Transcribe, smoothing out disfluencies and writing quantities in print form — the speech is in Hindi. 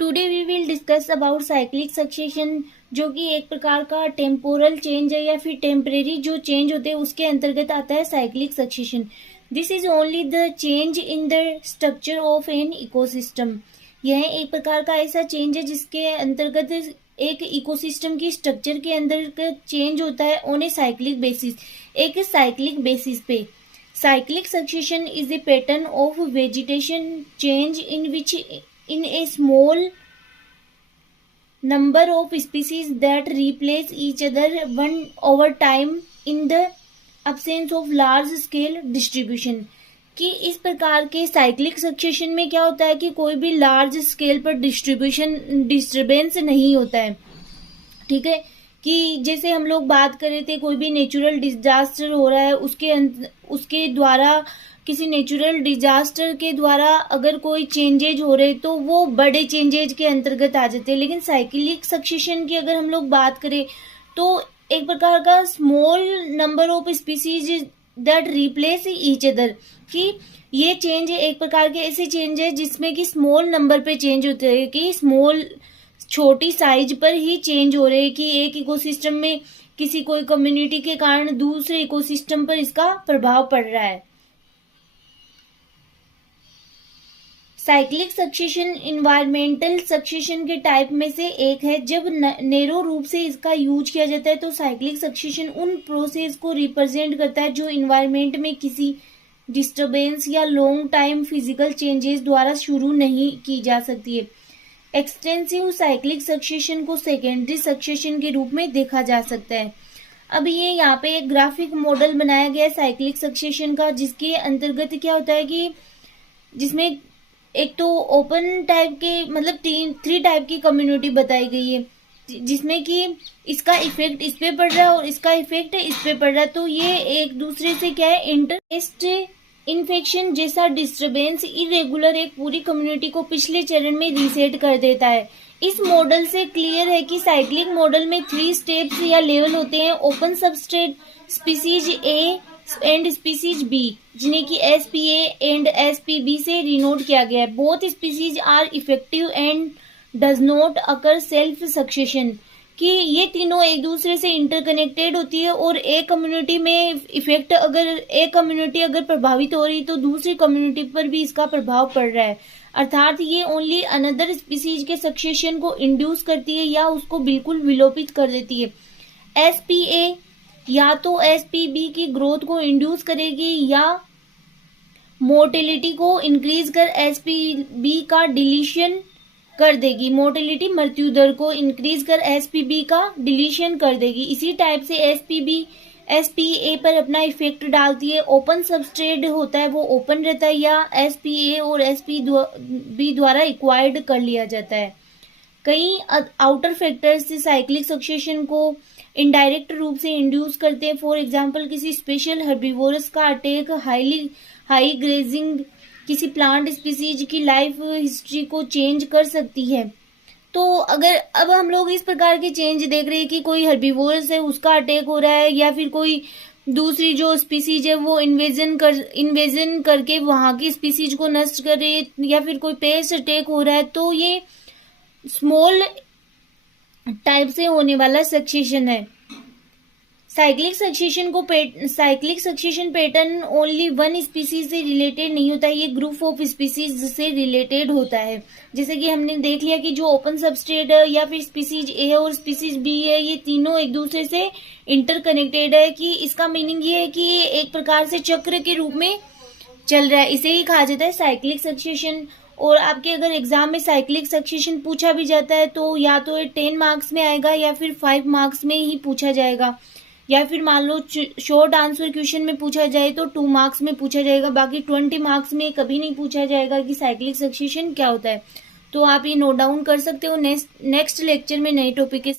Today we will discuss about cyclic succession, जो कि एक प्रकार का टेम्पोरल चेंज है या फिर टेम्परेरी जो चेंज होते हैं उसके अंतर्गत आता है cyclic succession. This is only the change in the structure of an ecosystem. यह एक प्रकार का ऐसा चेंज है जिसके अंतर्गत एक इकोसिस्टम की स्ट्रक्चर के अंदर चेंज होता है ऑन ए साइक्लिक बेसिस, एक साइक्लिक बेसिस पे। Cyclic succession is a pattern of vegetation change in which in a small number of species that replace each other one over time in the absence of large scale distribution। कि इस प्रकार के साइक्लिक सक्सेशन में क्या होता है कि कोई भी लार्ज स्केल पर डिस्टर्बेंस नहीं होता है। ठीक है, कि जैसे हम लोग बात कर रहे थे कोई भी नेचुरल डिजास्टर हो रहा है उसके द्वारा, किसी नेचुरल डिजास्टर के द्वारा अगर कोई चेंजेज हो रहे तो वो बड़े चेंजेज के अंतर्गत आ जाते हैं। लेकिन साइक्लिक सक्सेशन की अगर हम लोग बात करें तो एक प्रकार का small number of species that replace each other, कि ये चेंज एक प्रकार के ऐसे चेंज है जिसमें कि स्मॉल नंबर पे चेंज होते हैं, कि स्मॉल छोटी साइज पर ही चेंज हो रहे हैं, कि एक इकोसिस्टम में किसी कोई कम्युनिटी के कारण दूसरे इकोसिस्टम पर इसका प्रभाव पड़ रहा है। साइक्लिक सक्सेशन इन्वायरमेंटल सक्सेशन के टाइप में से एक है। जब नैरो रूप से इसका यूज किया जाता है तो साइक्लिक सक्सेशन उन प्रोसेस को रिप्रेजेंट करता है जो इन्वायरमेंट में किसी डिस्टर्बेंस या लॉन्ग टाइम फिजिकल चेंजेस द्वारा शुरू नहीं की जा सकती है। एक्सटेंसिव साइक्लिक सक्सेशन को सेकेंडरी सक्सेशन के रूप में देखा जा सकता है। अब ये यहाँ पे एक ग्राफिक मॉडल बनाया गया है साइक्लिक सक्सेशन का, जिसके अंतर्गत क्या होता है कि जिसमें एक तो ओपन टाइप के मतलब थ्री टाइप की कम्युनिटी बताई गई है, जिसमें कि इसका इफेक्ट इस पे पड़ रहा है और इसका इफेक्ट इस पे पड़ रहा है। तो ये एक दूसरे से क्या है, इंटरेस्ट इन्फेक्शन जैसा डिस्टर्बेंस इरेगुलर एक पूरी कम्युनिटी को पिछले चरण में रीसेट कर देता है। इस मॉडल से क्लियर है कि साइक्लिक मॉडल में 3 स्टेप्स या लेवल होते हैं। Open substrate species A and species B, जिन्हें कि SPA एंड SPB से रिनोट किया गया है। Both species are effective and does not occur self succession, कि ये तीनों एक दूसरे से इंटरकनेक्टेड होती है और एक कम्युनिटी में इफेक्ट एक कम्युनिटी अगर प्रभावित हो रही तो दूसरी कम्युनिटी पर भी इसका प्रभाव पड़ रहा है। अर्थात ये ओनली अनदर स्पीसीज के सक्सेशन को इंड्यूस करती है या उसको बिल्कुल विलोपित कर देती है। SPA या तो SPB की ग्रोथ को इंड्यूस करेगी या मोर्टेलिटी को इंक्रीज कर SPB का डिलीशन कर देगी। मोर्टेलिटी मृत्यु दर को इंक्रीज कर SPB का डिलीशन कर देगी। इसी टाइप से SPB SPA पर अपना इफेक्ट डालती है। ओपन सबस्ट्रेट होता है वो ओपन रहता है या SPA और SPB द्वारा एक्वायर्ड कर लिया जाता है। कई आउटर फैक्टर्स से साइक्लिक सक्सेशन को इनडायरेक्ट रूप से इंड्यूस करते हैं। फॉर एग्जांपल किसी स्पेशल हर्बीवोरस का अटैक हाई ग्रेजिंग किसी प्लांट स्पीसीज की लाइफ हिस्ट्री को चेंज कर सकती है। तो अगर अब हम लोग इस प्रकार के चेंज देख रहे हैं कि कोई हर्बीवोरस है उसका अटैक हो रहा है या फिर कोई दूसरी जो स्पीसीज है वो इन्वेजन करके वहां की स्पीसीज को नष्ट कर रही है या फिर कोई पेस्ट अटैक हो रहा है, तो ये स्मॉल टाइप से होने वाला सक्सेशन है। Cyclic succession pattern only one species से रिलेटेड नहीं होता है, ये ग्रुप ऑफ स्पीसीज से रिलेटेड होता है। जैसे कि हमने देख लिया कि जो ओपन सबस्ट्रेट है या फिर स्पीसीज ए है और स्पीसीज बी है, ये तीनों एक दूसरे से इंटरकनेक्टेड है, कि इसका मीनिंग ये है कि ये एक प्रकार से चक्र के रूप में चल रहा है। इसे ही कहा जाता है साइक्लिक सक्सेशन। और आपके अगर एग्जाम में साइक्लिक सक्सेशन पूछा भी जाता है तो या तो ये 10 मार्क्स में आएगा या फिर 5 मार्क्स में ही पूछा जाएगा, या फिर मान लो शॉर्ट आंसर क्वेश्चन में पूछा जाए तो 2 मार्क्स में पूछा जाएगा। बाकी 20 मार्क्स में कभी नहीं पूछा जाएगा कि साइक्लिक सक्सेशन क्या होता है। तो आप ये नोट डाउन कर सकते हो। नेक्स्ट लेक्चर में नए टॉपिक के